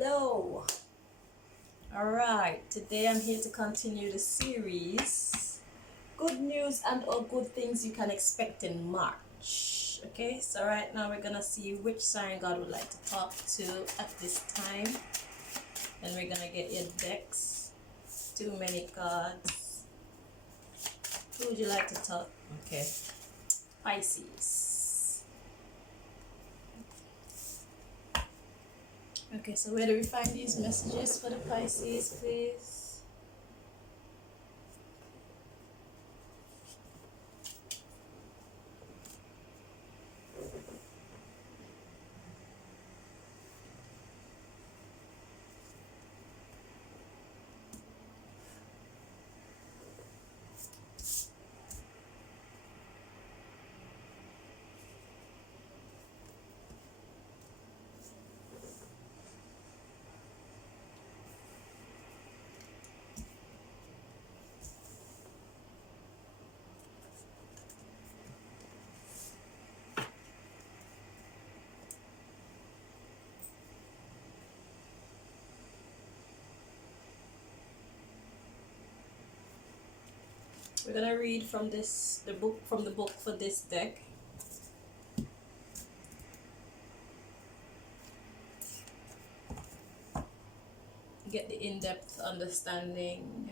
Hello. Alright, today I'm here to continue the series Good News and or Good Things You Can Expect in March. Okay, so right now we're gonna see which sign God would like to talk to at this time. And we're gonna get your decks. Too many cards. Who would you like to talk? Okay. Pisces. Okay, so where do we find these messages for the Pisces, please? We're gonna read from the book for this deck. Get the in-depth understanding.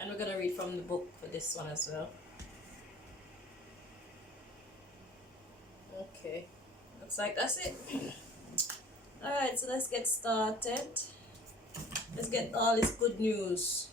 And we're gonna read from the book for this one as well. Okay, looks like that's it. Alright, so let's get started. Let's get all this good news.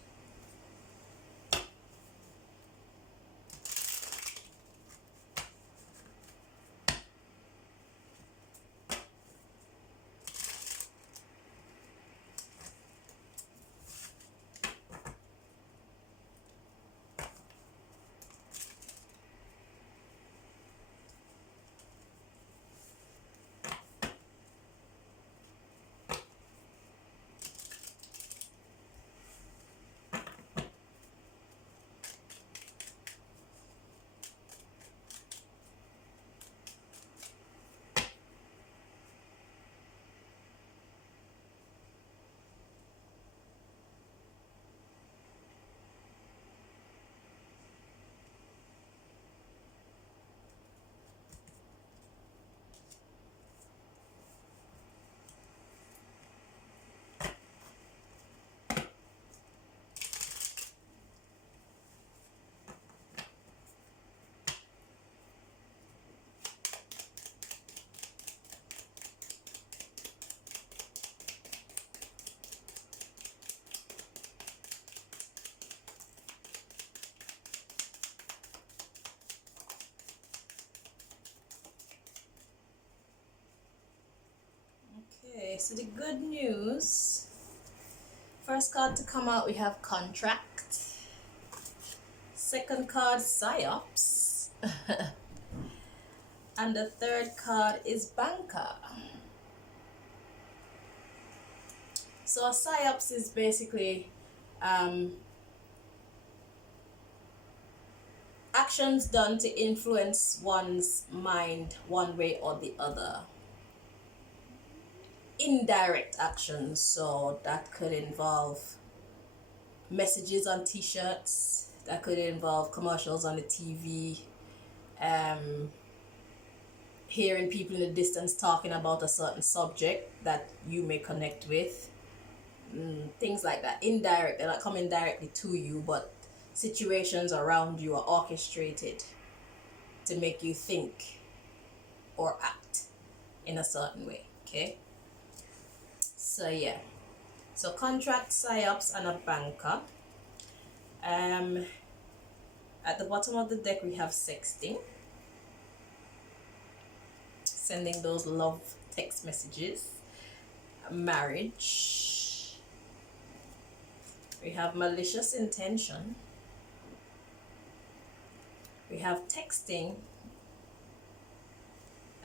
Okay, so the good news. First card to come out, we have contract. Second card, psyops. And the third card is banker. So a psyops is basically actions done to influence one's mind one way or the other. Indirect actions, so that could involve messages on t-shirts, that could involve commercials on the TV, hearing people in the distance talking about a certain subject that you may connect with. Things like that. Indirect, they're not coming directly to you, but situations around you are orchestrated to make you think or act in a certain way. Okay, so yeah, so contract, psyops, and a banker. At the bottom of the deck we have sexting, sending those love text messages. Marriage, we have malicious intention, we have texting,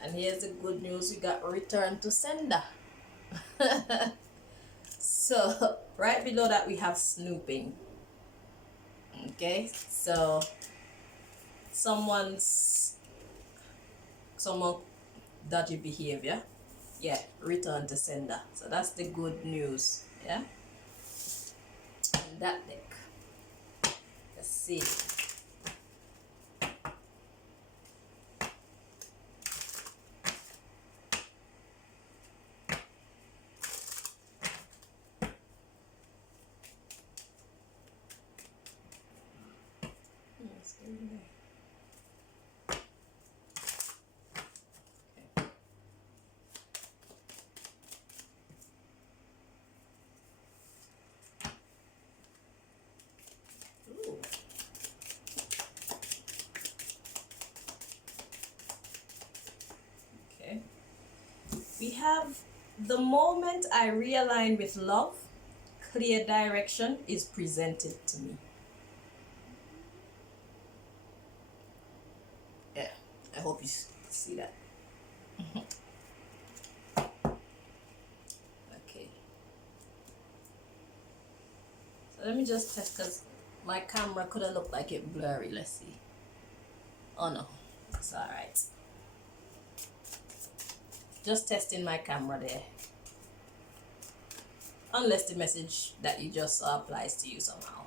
and here's the good news, we got return to sender. So right below that we have snooping. Okay, so someone dodgy behavior, yeah, return to sender. So that's the good news. Yeah, and that deck, let's see. We have the moment I realign with love, clear direction is presented to me. Yeah, I hope you see that. Okay. So let me just test, because my camera could have looked like it blurry. Let's see. Oh no, it's alright. Just testing my camera there. Unless the message that you just saw applies to you somehow.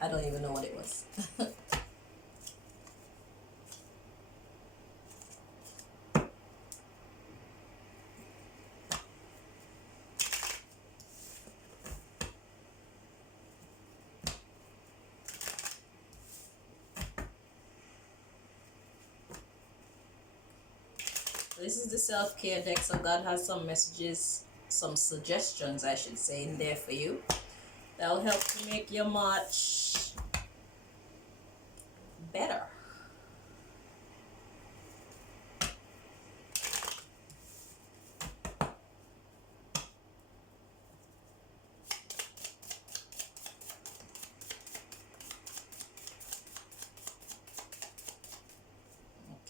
I don't even know what it was. This is the self-care deck, so God has some messages, some suggestions I should say, in there for you that will help to make your March better.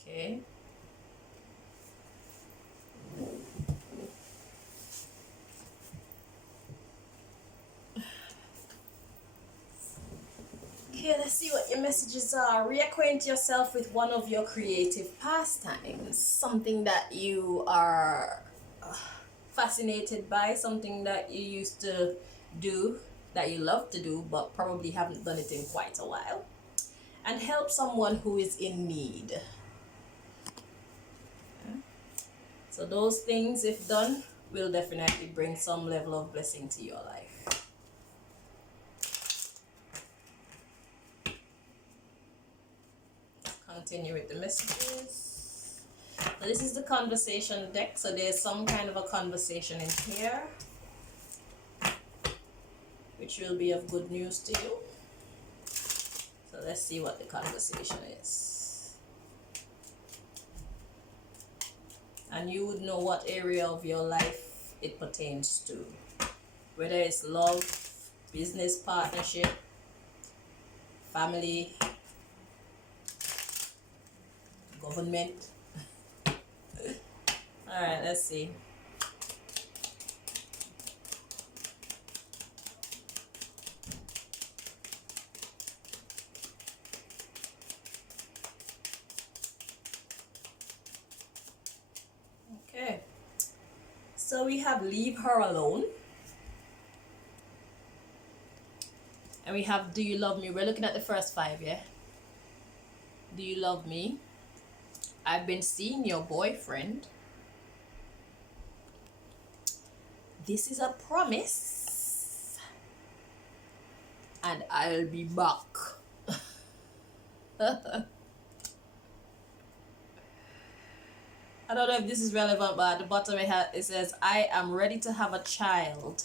Okay. Okay, let's see what your messages are. Reacquaint yourself with one of your creative pastimes, something that you are fascinated by, something that you used to do, that you love to do, but probably haven't done it in quite a while. And help someone who is in need. So those things, if done, will definitely bring some level of blessing to your life. Continue with the messages. So this is the conversation deck. So there's some kind of a conversation in here, which will be of good news to you. So let's see what the conversation is. And you would know what area of your life it pertains to. Whether it's love, business partnership, family, government. Alright, let's see. Okay. So we have leave her alone. And we have do you love me? We're looking at the first five, yeah? Do you love me? I've been seeing your boyfriend. This is a promise. And I'll be back. I don't know if this is relevant, but at the bottom it says, I am ready to have a child.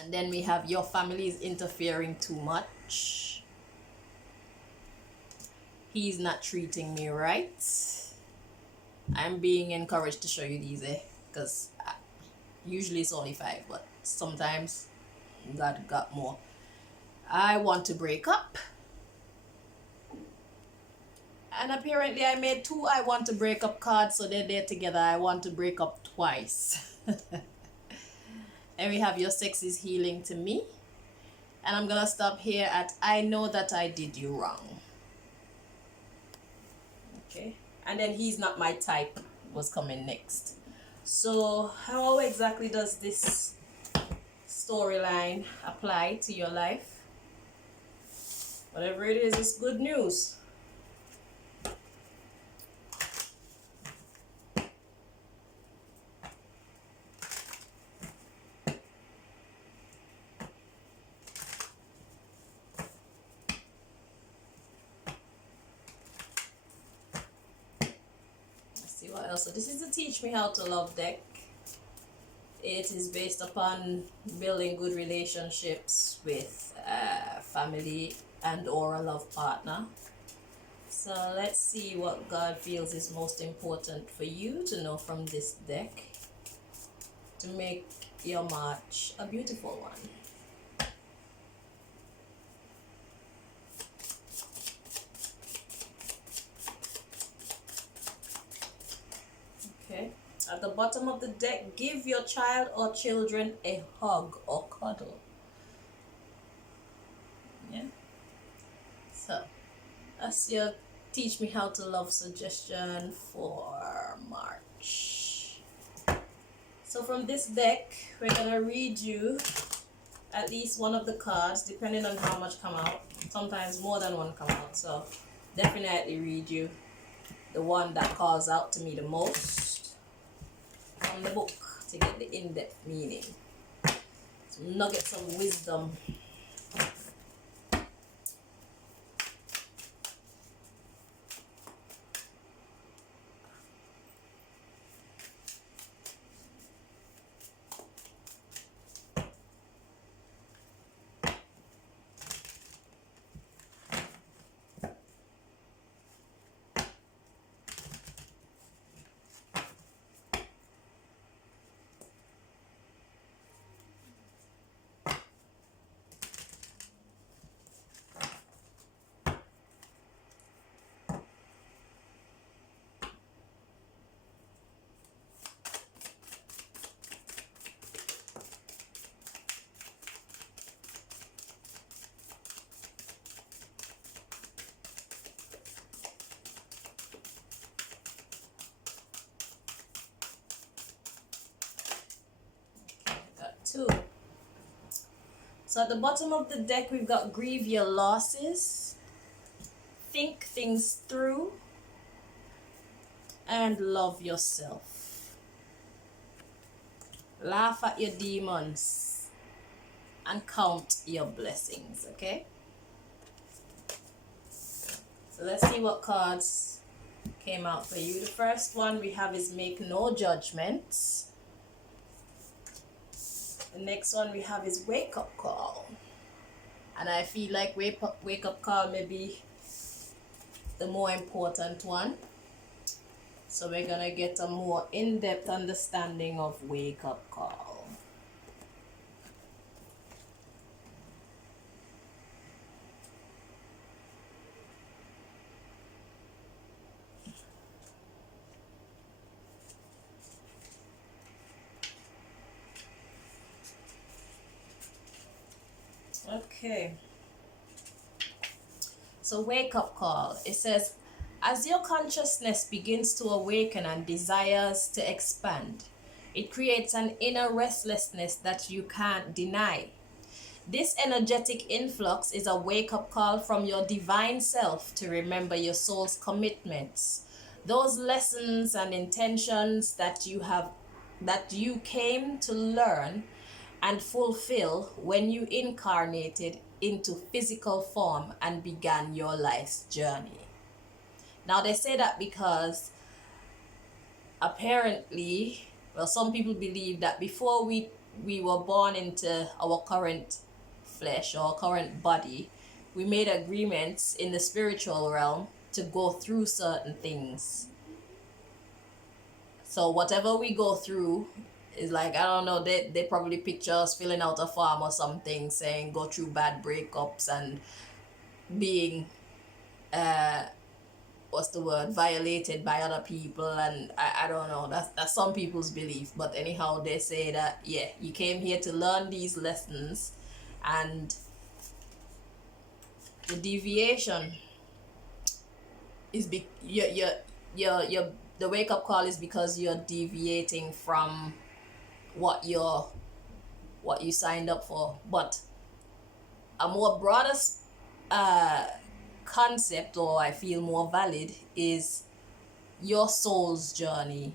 And then we have, your family is interfering too much. He's not treating me right. I'm being encouraged to show you these, because usually it's only 5, but sometimes God got more. I want to break up. And apparently I made 2 I want to break up cards, so they're together. I want to break up twice. And we have, your sex is healing to me. And I'm gonna stop here at, I know that I did you wrong. Okay. And then he's not my type was coming next. So how exactly does this storyline apply to your life? Whatever it is, it's good news. What else? So this is the Teach Me How to Love deck. It is based upon building good relationships with family and or a love partner. So let's see what God feels is most important for you to know from this deck to make your March a beautiful one. Okay, at the bottom of the deck, give your child or children a hug or cuddle. Yeah, so that's your Teach Me How to Love suggestion for March. So from this deck, we're gonna read you at least one of the cards, depending on how much come out. Sometimes more than one come out, so definitely read you the one that calls out to me the most from the book to get the in-depth meaning. Some nuggets of wisdom. Two. So at the bottom of the deck, we've got grieve your losses, think things through, and love yourself. Laugh at your demons and count your blessings, okay? So let's see what cards came out for you. The first one we have is Make No Judgments. The next one we have is Wake Up Call. And I feel like Wake Up Call may be the more important one. So we're going to get a more in-depth understanding of Wake Up Call. Okay, so wake up call. It says, as your consciousness begins to awaken and desires to expand, it creates an inner restlessness that you can't deny. This energetic influx is a wake-up call from your divine self to remember your soul's commitments, those lessons and intentions that you came to learn and fulfill when you incarnated into physical form and began your life's journey. Now they say that because apparently, well, some people believe that before we were born into our current flesh or current body, we made agreements in the spiritual realm to go through certain things. So whatever we go through is like, I don't know, they probably picture us filling out a form or something saying go through bad breakups and being what's the word, violated by other people, and I don't know, that's some people's belief. But anyhow, they say that yeah, you came here to learn these lessons, and the deviation is your the wake up call is because you're deviating from what you signed up for. But a more broader concept, or I feel more valid, is your soul's journey.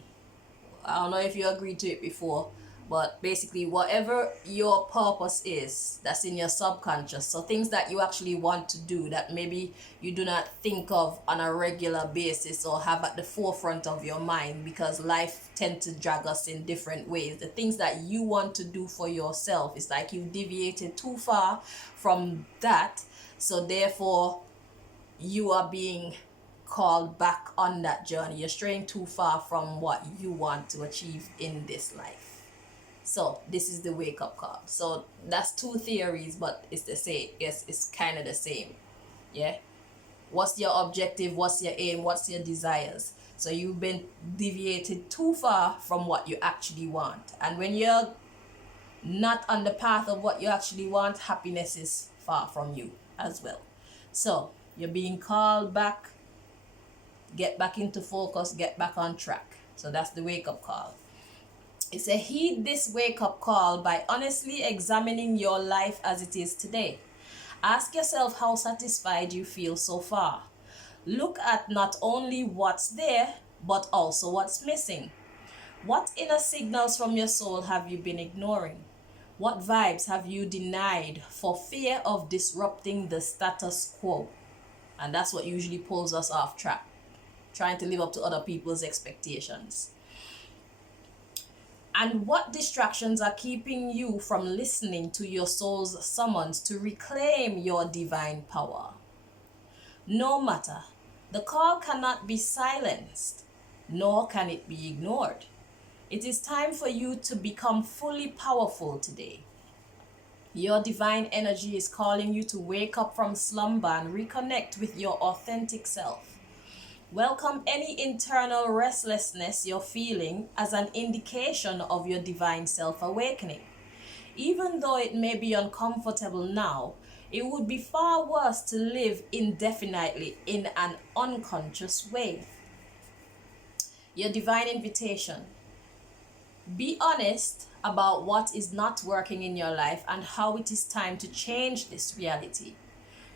I don't know if you agreed to it before, but basically whatever your purpose is, that's in your subconscious. So things that you actually want to do that maybe you do not think of on a regular basis or have at the forefront of your mind, because life tends to drag us in different ways. The things that you want to do for yourself, it's like you've deviated too far from that, so therefore you are being called back on that journey. You're straying too far from what you want to achieve in this life. So this is the wake-up call. So that's two theories, but it's the same. Yes, it's kind of the same. Yeah. What's your objective? What's your aim? What's your desires? So you've been deviated too far from what you actually want. And when you're not on the path of what you actually want, happiness is far from you as well. So you're being called back. Get back into focus, get back on track. So that's the wake-up call. It's a heed this wake-up call by honestly examining your life as it is today. Ask yourself how satisfied you feel so far. Look at not only what's there, but also what's missing. What inner signals from your soul have you been ignoring? What vibes have you denied for fear of disrupting the status quo? And that's what usually pulls us off track, trying to live up to other people's expectations. And what distractions are keeping you from listening to your soul's summons to reclaim your divine power? No matter, the call cannot be silenced, nor can it be ignored. It is time for you to become fully powerful today. Your divine energy is calling you to wake up from slumber and reconnect with your authentic self. Welcome any internal restlessness you're feeling as an indication of your divine self-awakening. Even though it may be uncomfortable now, it would be far worse to live indefinitely in an unconscious way. Your divine invitation. Be honest about what is not working in your life and how it is time to change this reality.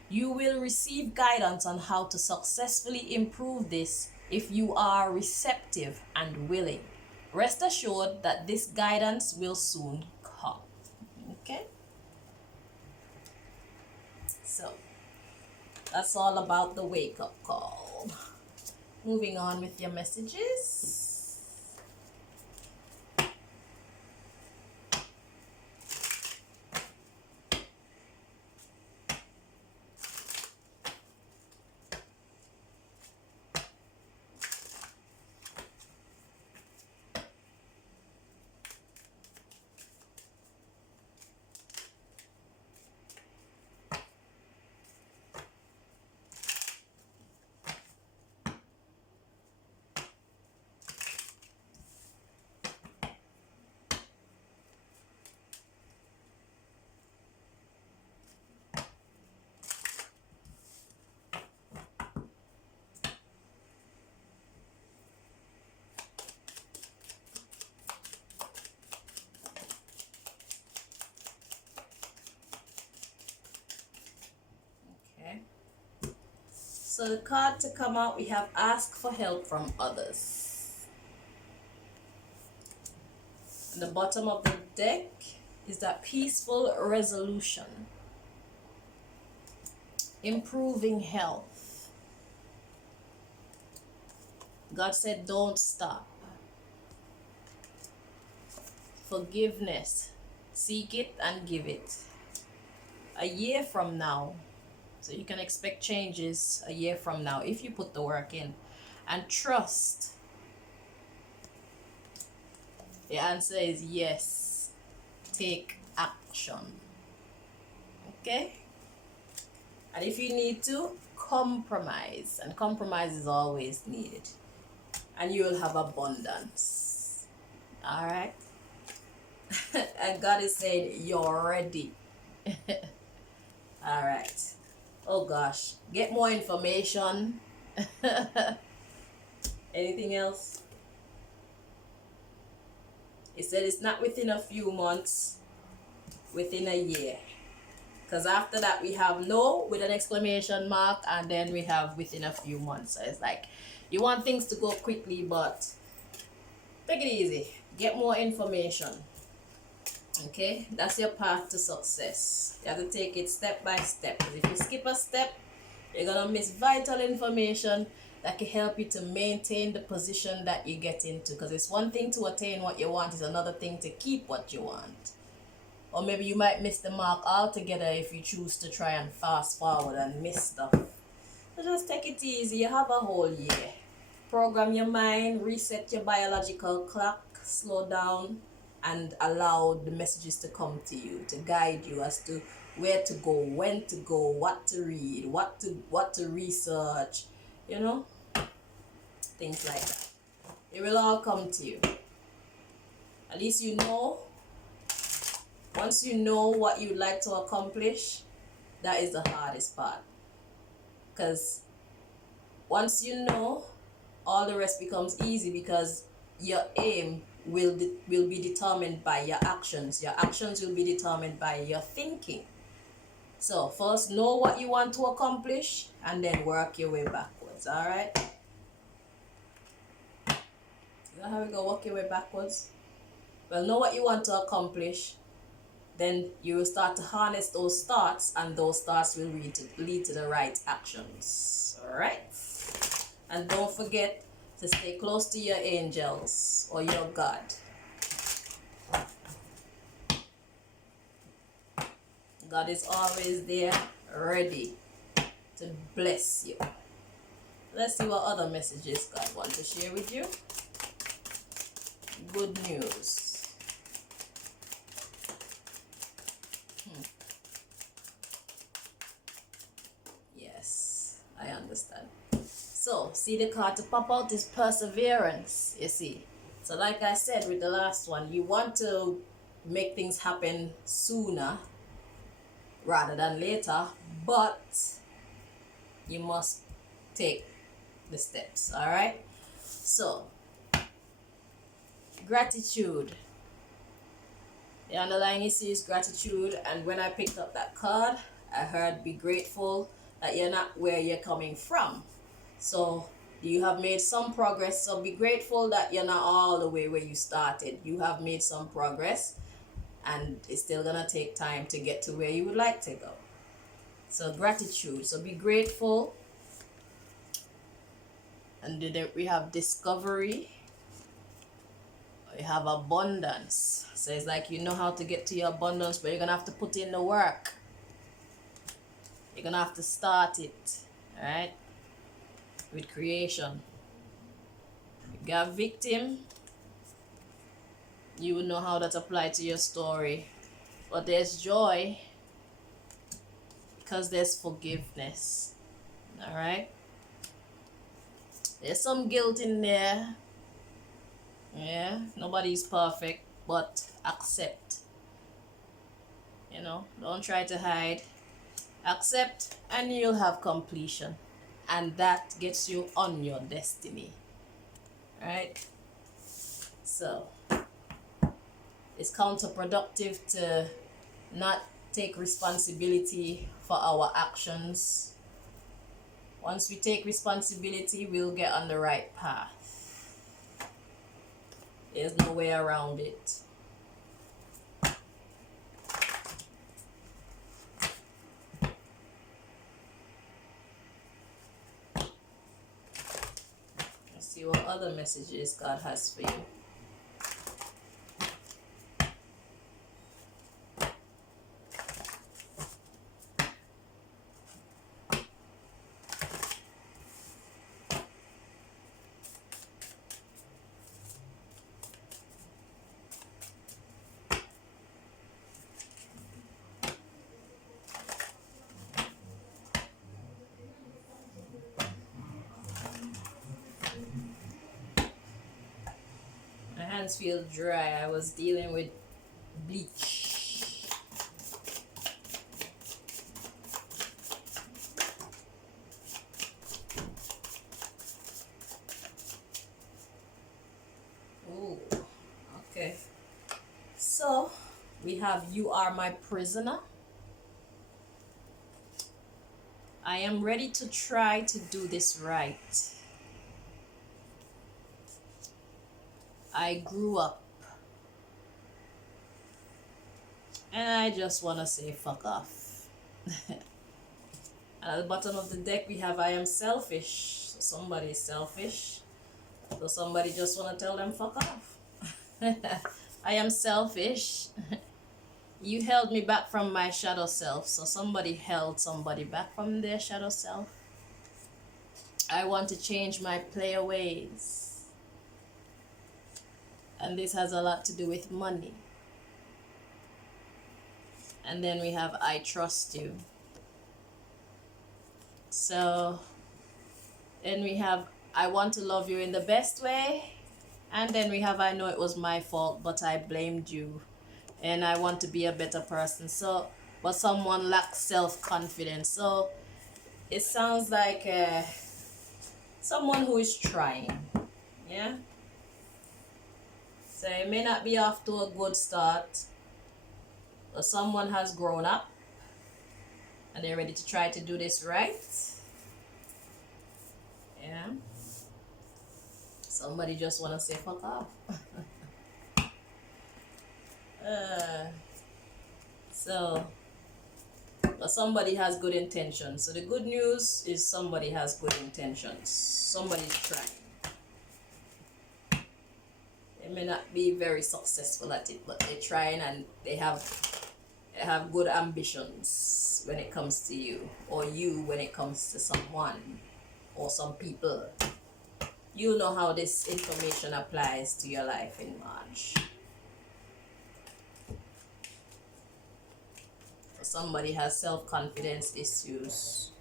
You will receive guidance on how to successfully improve this if you are receptive and willing. Rest assured that this guidance will soon come. Okay? So, that's all about the wake-up call. Moving on with your messages. So the card to come out, we have ask for help from others. And the bottom of the deck is that peaceful resolution. Improving health. God said don't stop. Forgiveness. Seek it and give it. A year from now. So you can expect changes a year from now if you put the work in. And trust. The answer is yes. Take action. Okay? And if you need to, compromise. And compromise is always needed. And you will have abundance. Alright? And God is saying, you're ready. Alright. Oh gosh. Get more information. Anything else? It said it's not within a few months. Within a year. Because after that we have no with an exclamation mark, and then we have within a few months. So it's like you want things to go quickly, but take it easy. Get more information. Okay, that's your path to success. You have to take it step by step. Because if you skip a step, you're gonna miss vital information that can help you to maintain the position that you get into. Because it's one thing to attain what you want, it's another thing to keep what you want. Or maybe you might miss the mark altogether if you choose to try and fast forward and miss stuff. So just take it easy. You have a whole year. Program your mind, reset your biological clock, slow down, and allow the messages to come to you, to guide you as to where to go, when to go, what to read, what to research, you know, things like that. It will all come to you. At least you know. Once you know what you'd like to accomplish, that is the hardest part. Because once you know, all the rest becomes easy, because your aim will be determined by your actions. Your actions will be determined by your thinking. So first know what you want to accomplish and then work your way backwards. Alright? Is that how we go? Work your way backwards? Well, know what you want to accomplish. Then you will start to harness those thoughts, and those thoughts will lead to the right actions. Alright? And don't forget to stay close to your angels or your God. God is always there, ready to bless you. Let's see what other messages God wants to share with you. Good news. Yes, I understand. So, see, the card to pop out is perseverance, you see. So like I said with the last one, you want to make things happen sooner rather than later, but you must take the steps, alright? So, gratitude. The underlying issue is gratitude, and when I picked up that card, I heard be grateful that you're not where you're coming from. So you have made some progress, so be grateful that you're not all the way where you started. You have made some progress, and it's still gonna take time to get to where you would like to go. So gratitude, so be grateful. And then we have discovery. We have abundance. So it's like you know how to get to your abundance, but you're gonna have to put in the work. You're gonna have to start it, alright? With creation. You got victim. You will know how that applies to your story. But there's joy because there's forgiveness. Alright? There's some guilt in there. Yeah, nobody's perfect, but accept. You know, don't try to hide. Accept and you'll have completion. And that gets you on your destiny. Right? So, it's counterproductive to not take responsibility for our actions. Once we take responsibility, we'll get on the right path. There's no way around it. Let's see what other messages God has for you. My hands feel dry. I was dealing with bleach. Oh, okay. So we have you are my prisoner. I am ready to try to do this right. I grew up. And I just want to say fuck off. And at the bottom of the deck we have I am selfish. So somebody is selfish. So somebody just want to tell them fuck off. I am selfish. You held me back from my shadow self. So somebody held somebody back from their shadow self. I want to change my player ways. And this has a lot to do with money. And then we have I trust you. So then we have I want to love you in the best way. And then we have I know it was my fault, but I blamed you. And I want to be a better person. So, but someone lacks self-confidence. So it sounds like someone who is trying. Yeah. So it may not be off to a good start, but someone has grown up and they're ready to try to do this right. Yeah. Somebody just want to say fuck off. But somebody has good intentions. So the good news is somebody has good intentions. Somebody's trying. They may not be very successful at it, but they're trying and they have good ambitions when it comes to you, or you when it comes to someone or some people. You know how this information applies to your life in March. Somebody has self-confidence issues.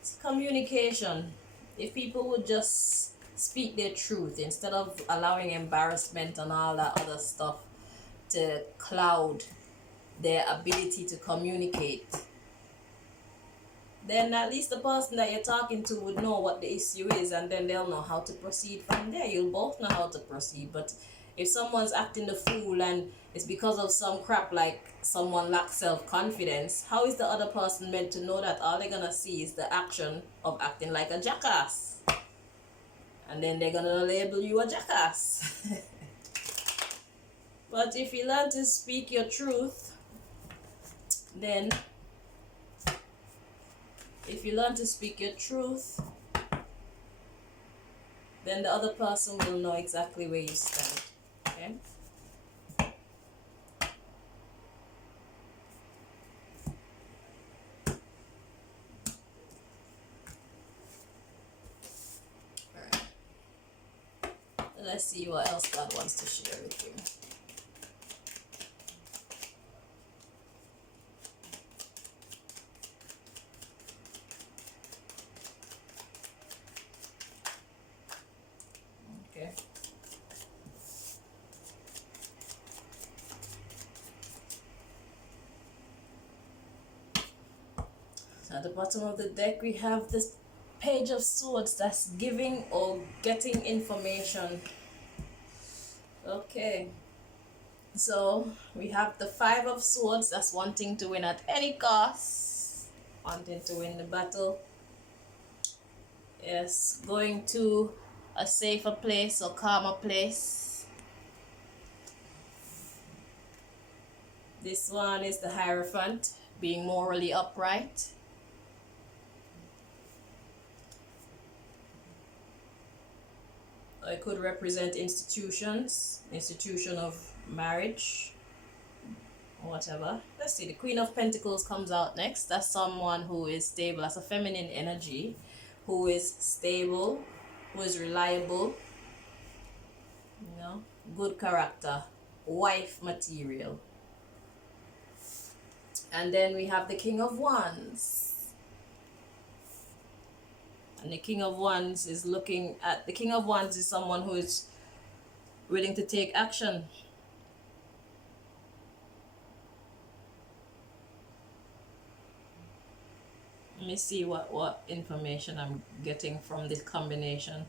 It's communication. If people would just speak their truth instead of allowing embarrassment and all that other stuff to cloud their ability to communicate, then at least the person that you're talking to would know what the issue is, and then they'll know how to proceed from there. You'll both know how to proceed. But if someone's acting the fool and it's because of some crap like someone lacks self-confidence, how is the other person meant to know that? All they're gonna see is the action of acting like a jackass, and then they're gonna label you a jackass. But if you learn to speak your truth, then then the other person will know exactly where you stand. Okay? Alright. Let's see what else God wants to share with you. Okay. So at the bottom of the deck we have this Page of Swords, that's giving or getting information. Okay. So we have the Five of Swords, that's wanting to win at any cost. wanting to win the battle. Yes, going to a safer place or calmer place. This one is the Hierophant, being morally upright. It could represent institutions, institution of marriage, or whatever. Let's see, the Queen of Pentacles comes out next. That's someone who is stable. That's a feminine energy, who is stable, who is reliable, you know, good character, wife material. And then we have the King of Wands. And the King of Wands is looking at, the King of Wands is someone who is willing to take action. Let me see what information I'm getting from this combination.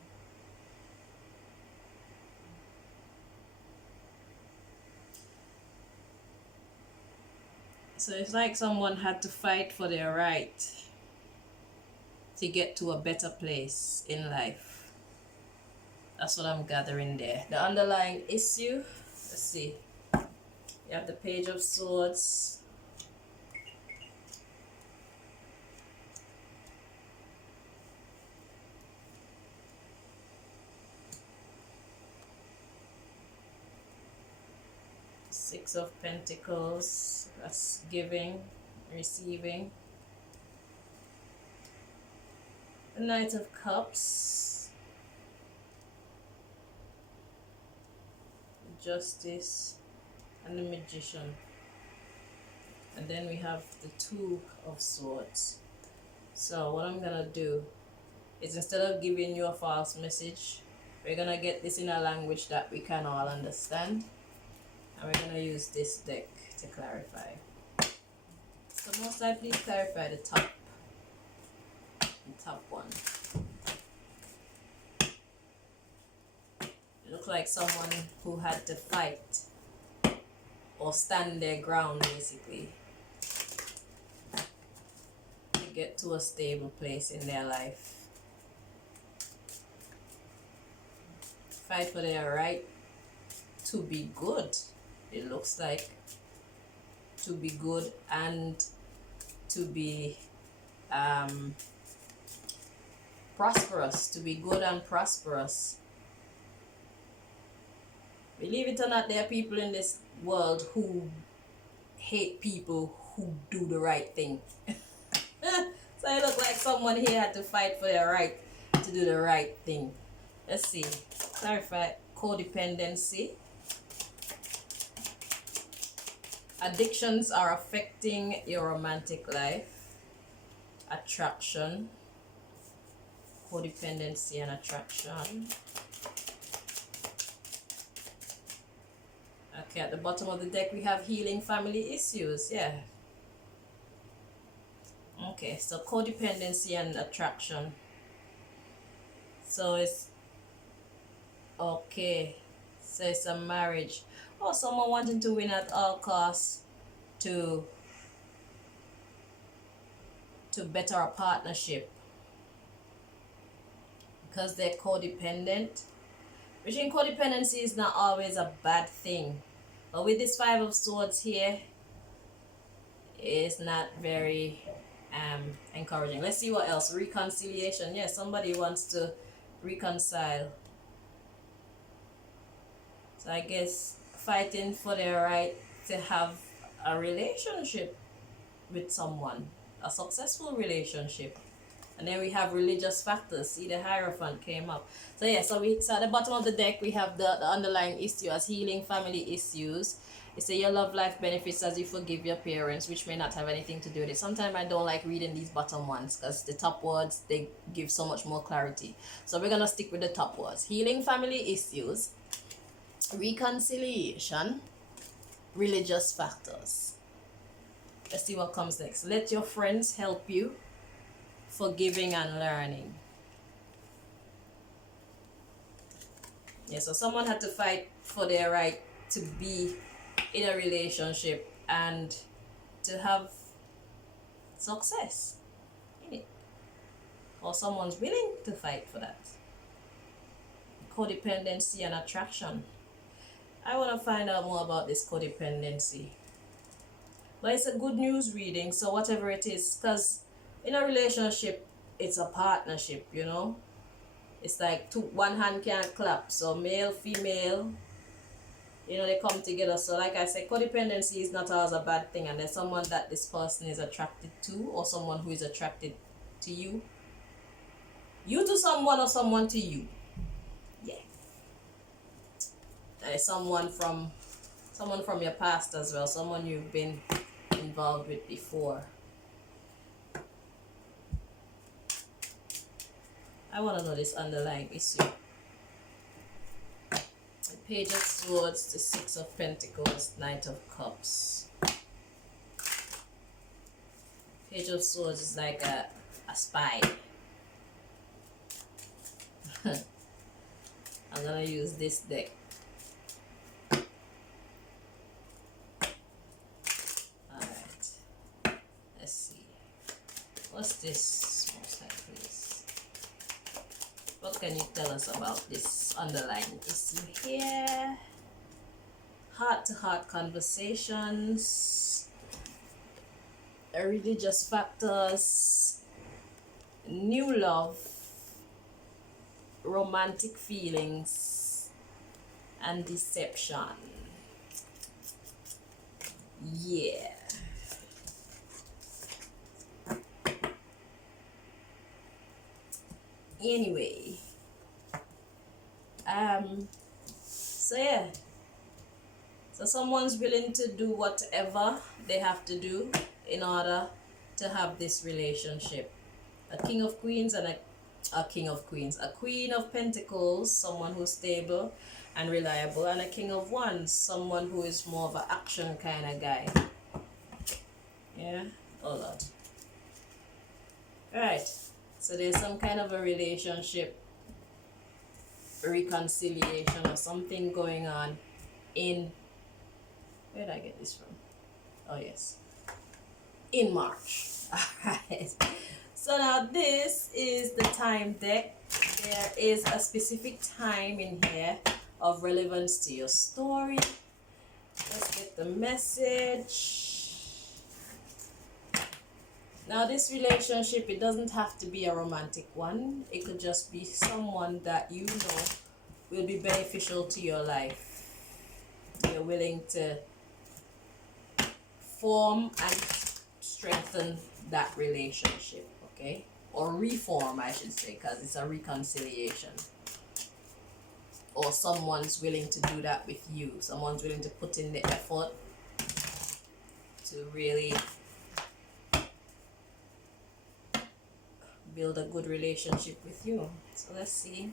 So it's like someone had to fight for their right to get to a better place in life. That's what I'm gathering there. The underlying issue, let's see. You have the Page of Swords. Six of Pentacles, that's giving, receiving. The Knight of Cups, Justice, and the Magician. And then we have the Two of Swords. So what I'm gonna do is, instead of giving you a false message, we're gonna get this in a language that we can all understand. And we're gonna use this deck to clarify. So most likely clarify the top one. It looks like someone who had to fight or stand their ground, basically, to get to a stable place in their life. Fight for their right to be good. It looks like to be good and to be prosperous, to be good and prosperous. Believe it or not, there are people in this world who hate people who do the right thing. So it looks like someone here had to fight for their right to do the right thing. Let's see. Clarify codependency. Addictions are affecting your romantic life. Attraction. Codependency and attraction. Okay, at the bottom of the deck we have healing family issues. Yeah. Okay, so codependency and attraction. So it's okay. So it's a marriage. Oh, someone wanting to win at all costs to better a partnership because they're codependent. Which in codependency is not always a bad thing. But with this Five of Swords here, it's not very encouraging. Let's see what else. Reconciliation. Yes, somebody wants to reconcile. So I guess fighting for their right to have a relationship with someone, a successful relationship. And then we have religious factors. See, the Hierophant came up. So yeah, so at the bottom of the deck we have the underlying issue as healing family issues. It's your love life benefits as you forgive your parents, which may not have anything to do with it. Sometimes I don't like reading these bottom ones because the top words, they give so much more clarity. So we're gonna stick with the top words. Healing family issues, reconciliation, religious factors. Let's see what comes next. Let your friends help you, forgiving and learning. Yeah, so someone had to fight for their right to be in a relationship and to have success. or someone's willing to fight for that. Codependency and attraction. I want to find out more about this codependency. But it's a good news reading, so whatever it is, because in a relationship, it's a partnership, you know. It's like one hand can't clap, so male, female, you know, they come together. So like I said, codependency is not always a bad thing, and there's someone that this person is attracted to, or someone who is attracted to you. You to someone, or someone to you. Yeah. And someone from your past as well, someone you've been involved with before. I want to know this underlying issue. The Page of Swords, the Six of Pentacles, Knight of Cups. Page of Swords is like a spy. I'm gonna use this deck. Alright. Let's see. What's this? Most likely please. What can you tell us about this underlying issue here? Heart-to-heart conversations, religious factors, new love, romantic feelings, and deception. Yeah. Anyway, so yeah, so someone's willing to do whatever they have to do in order to have this relationship. A King of Queens and a King of Queens, a Queen of Pentacles, someone who's stable and reliable, and a King of Wands, someone who is more of an action kind of guy. Yeah, oh Lord. Right, so there's some kind of a relationship reconciliation or something going on in, where did I get this from? Oh yes, in March. Alright, so now this is the time deck. There is a specific time in here of relevance to your story. Let's get the message. Now this relationship, it doesn't have to be a romantic one. It could just be someone that you know will be beneficial to your life. You're willing to form and strengthen that relationship, okay? Or reform, I should say, because it's a reconciliation. Or someone's willing to do that with you. Someone's willing to put in the effort to really build a good relationship with you. So let's see.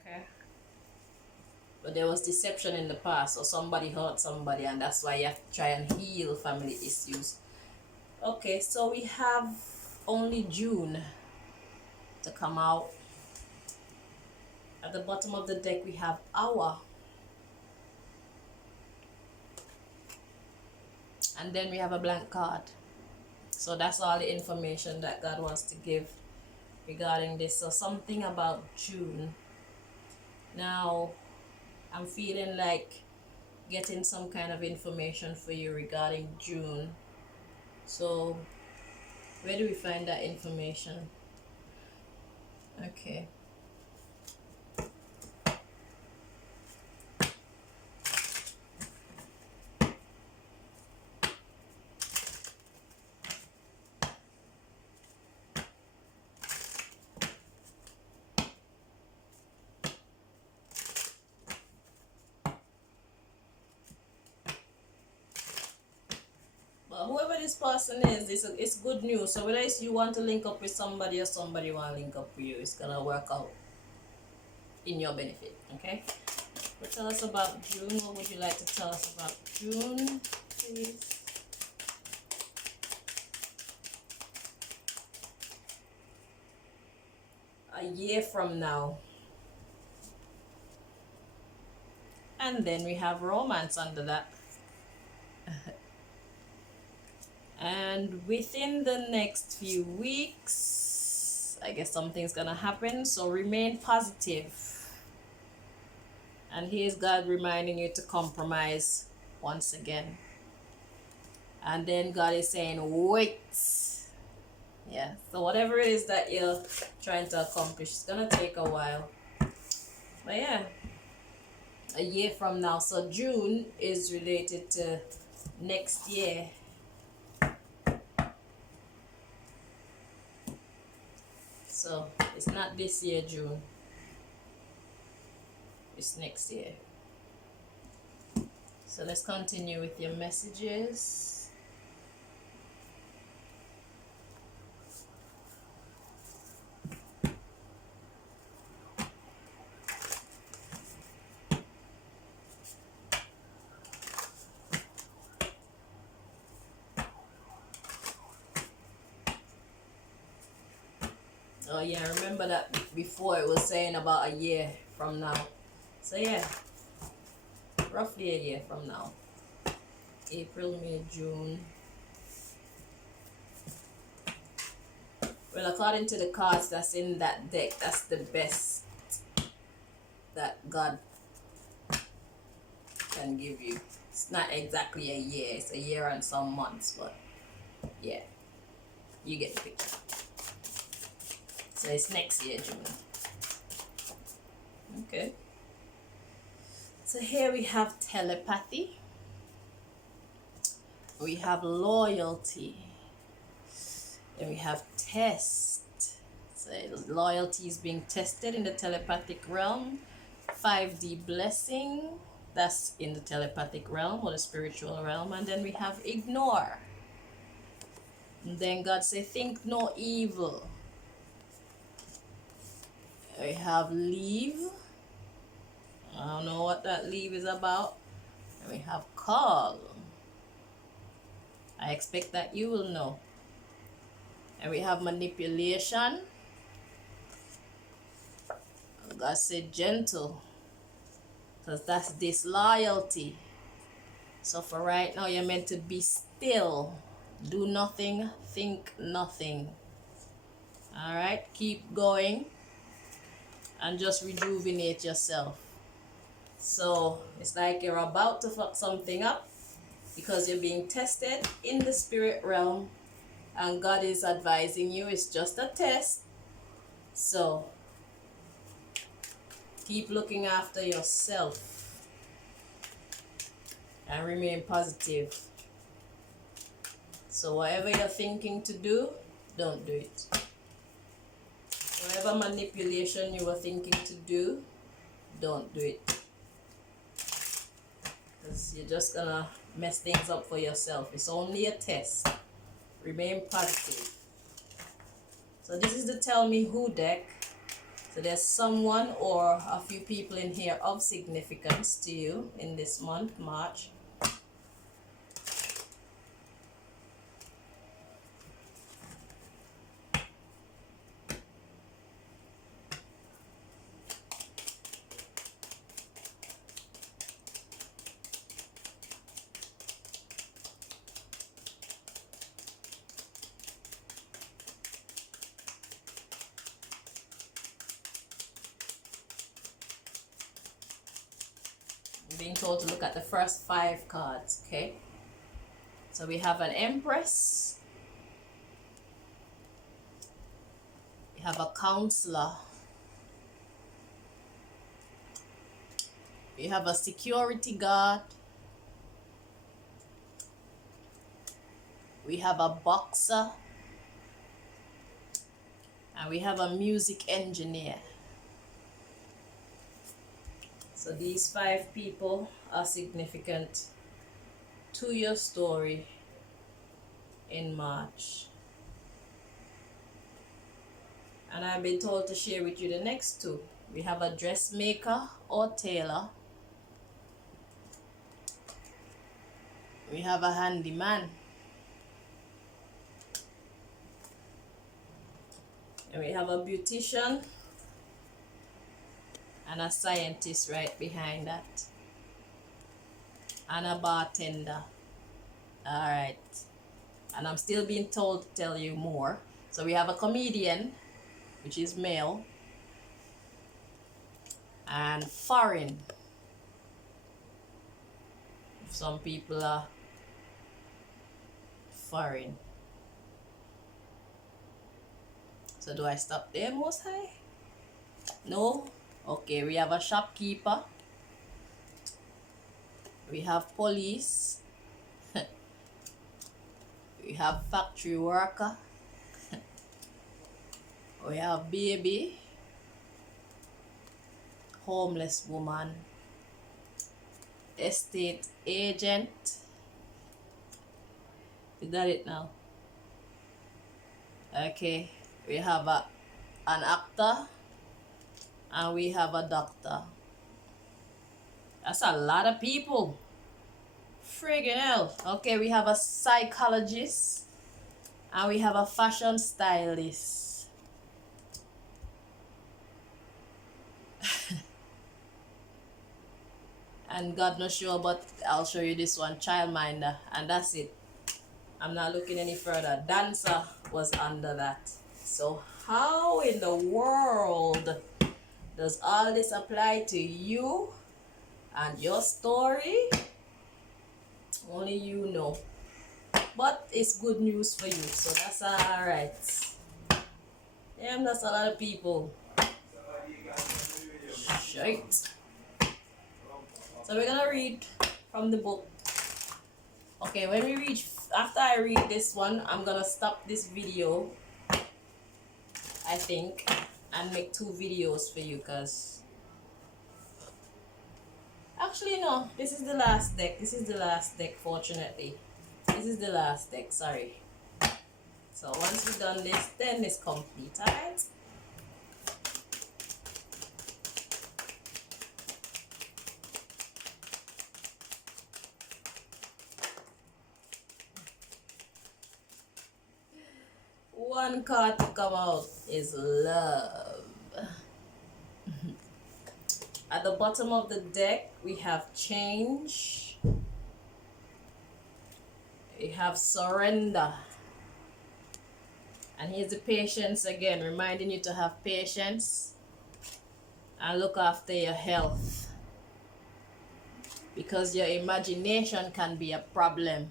Okay. But there was deception in the past, or somebody hurt somebody, and that's why you have to try and heal family issues. Okay, so we have only June to come out. At the bottom of the deck we have Hour, and then we have a blank card. So that's all the information that God wants to give regarding this. So something about June. Now I'm feeling like getting some kind of information for you regarding June. So where do we find that information? Okay. But whoever this person is, it's good news. So whether it's you want to link up with somebody or somebody want to link up with you, it's gonna work out in your benefit. Okay. But tell us about June. What would you like to tell us about June, please? a year from now. And then we have romance under that. And within the next few weeks, I guess something's gonna happen, so remain positive. And here's God reminding you to compromise once again. And then God is saying, wait. Yeah, so whatever it is that you're trying to accomplish, it's gonna take a while. But yeah, a year from now. So June is related to next year. So it's not this year, June. It's next year. So let's continue with your messages. Oh yeah, remember that before it was saying about a year from now. So yeah, roughly a year from now. April, May, June. Well, according to the cards that's in that deck, that's the best that God can give you. It's not exactly a year, it's a year and some months, but yeah, you get the picture. So it's next year, June. Okay. So here we have telepathy. We have loyalty. And we have test. So loyalty is being tested in the telepathic realm. 5D blessing. That's in the telepathic realm or the spiritual realm. And then we have ignore. And then God say, think no evil. We have leave. I don't know what that leave is about. And we have call. I expect that you will know. And we have manipulation. God said gentle. Because that's disloyalty. So for right now, you're meant to be still. Do nothing, think nothing. Alright, keep going. And just rejuvenate yourself. So it's like you're about to fuck something up because you're being tested in the spirit realm, and God is advising you it's just a test. So keep looking after yourself and remain positive. So whatever you're thinking to do, don't do it. Whatever manipulation you were thinking to do, don't do it. Because you're just gonna mess things up for yourself. It's only a test. Remain positive. So this is the Tell Me Who deck. So there's someone or a few people in here of significance to you in this month, March. Being told to look at the first 5 cards, okay? So we have an Empress. We have a Counselor. We have a Security Guard. We have a Boxer. And we have a Music Engineer. So these 5 people are significant to your story in March. And I've been told to share with you the next 2. We have a dressmaker or tailor. We have a handyman. And we have a beautician and a scientist right behind that, and a bartender. All right, and I'm still being told to tell you more. So we have a comedian, which is male, and foreign. Some people are foreign. So do I stop there, Most High? No? Okay, we have a shopkeeper. We have police. We have factory worker. We have baby. Homeless woman. Estate agent. Is that it now? Okay. We have an actor. And we have a doctor. That's a lot of people. Friggin' hell. Okay, we have a psychologist. And we have a fashion stylist. And God not sure, but I'll show you this one, childminder, and that's it. I'm not looking any further. Dancer was under that. So how in the world does all this apply to you and your story? Only you know. But it's good news for you, so that's all right. Yeah, that's a lot of people. Shite. So we're gonna read from the book. Okay, when we reach, after I read this one, I'm gonna stop this video, I think, and make 2 videos for you, because actually no, this is the last deck. This is the last deck, fortunately. This is the last deck, sorry. So once we've done this, then it's complete, alright? One card to come out is love. At the bottom of the deck, we have change. We have surrender. And here's the patience again, reminding you to have patience and look after your health, because your imagination can be a problem.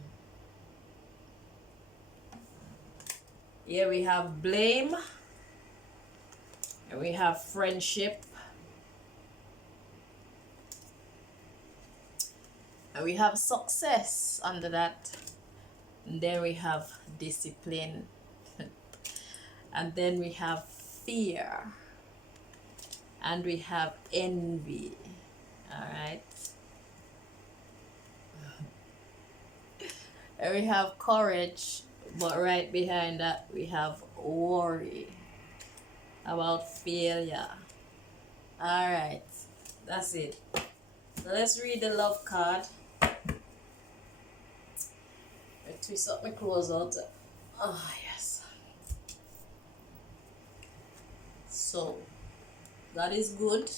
Here we have blame, and we have friendship, and we have success under that, and then we have discipline, and then we have fear, and we have envy. All right, and we have courage. But right behind that, we have worry about failure. Alright, that's it. So let's read the love card. I twist up my clothes out. Ah, yes. So, God is good.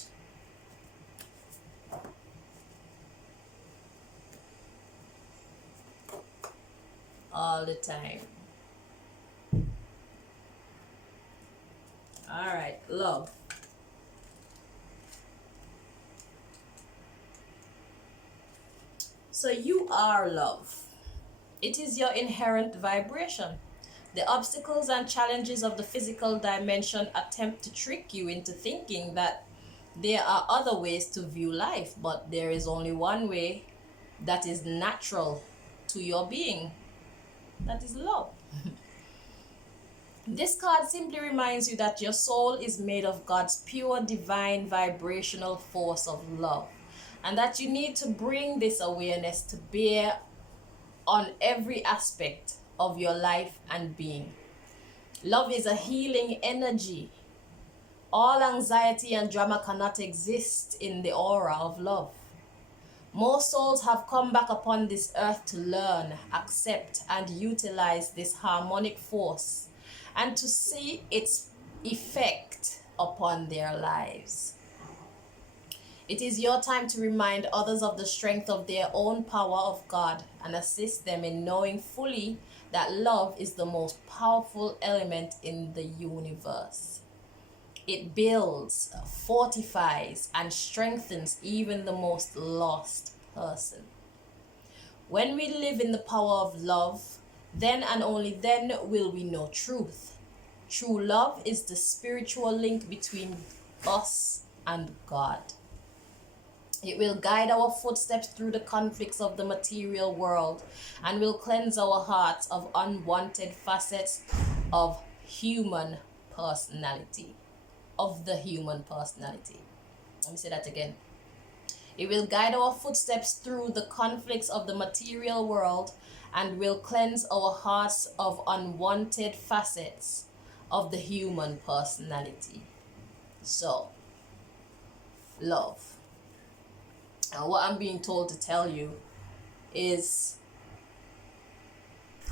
All the time. Alright, love. So you are love. It is your inherent vibration. The obstacles and challenges of the physical dimension attempt to trick you into thinking that there are other ways to view life, but there is only one way that is natural to your being. That is love. This card simply reminds you that your soul is made of God's pure divine vibrational force of love, and that you need to bring this awareness to bear on every aspect of your life and being. Love is a healing energy. All anxiety and drama cannot exist in the aura of love. Most souls have come back upon this earth to learn, accept, and utilize this harmonic force, and to see its effect upon their lives. It is your time to remind others of the strength of their own power of God and assist them in knowing fully that love is the most powerful element in the universe. It builds, fortifies, and strengthens even the most lost person. When we live in the power of love, then and only then will we know truth. True love is the spiritual link between us and God. It will guide our footsteps through the conflicts of the material world and will cleanse our hearts of unwanted facets of human personality. Of the human personality. Let me say that again. It will guide our footsteps through the conflicts of the material world and will cleanse our hearts of unwanted facets of the human personality. So, love. And what I'm being told to tell you is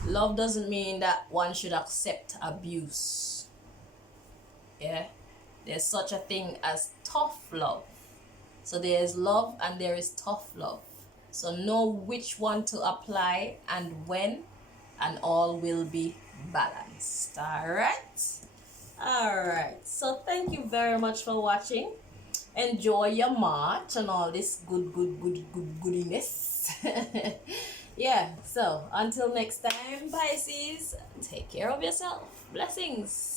love doesn't mean that one should accept abuse. Yeah? There's such a thing as tough love. So there is love and there is tough love. So know which one to apply and when, and all will be balanced. Alright? Alright. So thank you very much for watching. Enjoy your March and all this goodiness. Yeah, so until next time, Pisces, take care of yourself. Blessings.